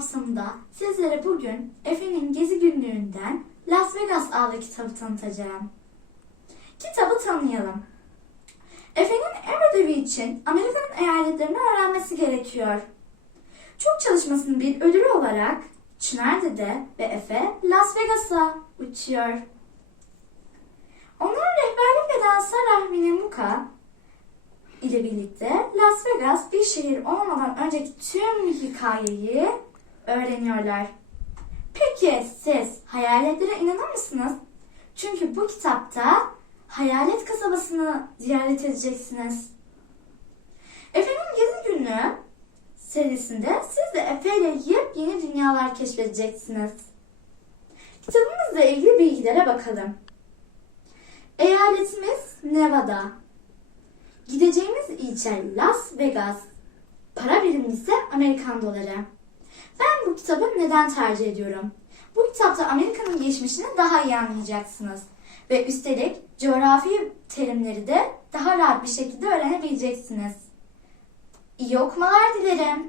kapsamında sizlere bugün Efe'nin Gezi Günlüğü'nden Las Vegas adlı kitabı tanıtacağım. Kitabı tanıyalım. Efe'nin ev ödevi için Amerika'nın eyaletlerini öğrenmesi gerekiyor. Çok çalışmasının bir ödülü olarak Çınar Dede ve Efe Las Vegas'a uçuyor. Onlara rehberlik eden Sarah Minemuka ile birlikte Las Vegas bir şehir olmadan önceki tüm hikayeyi öğreniyorlar. Peki siz hayaletlere inanır mısınız? Çünkü bu kitapta hayalet kasabasını ziyaret edeceksiniz. Efe'nin Gezi Günlüğü serisinde siz de Efe ile yepyeni dünyalar keşfedeceksiniz. Kitabımızla ilgili bilgilere bakalım. Eyaletimiz Nevada. İlçe Las Vegas. Para birimi ise Amerikan doları. Ben bu kitabı neden tercih ediyorum? Bu kitapta Amerika'nın geçmişini daha iyi anlayacaksınız. Ve üstelik coğrafi terimleri de daha rahat bir şekilde öğrenebileceksiniz. İyi okumalar dilerim.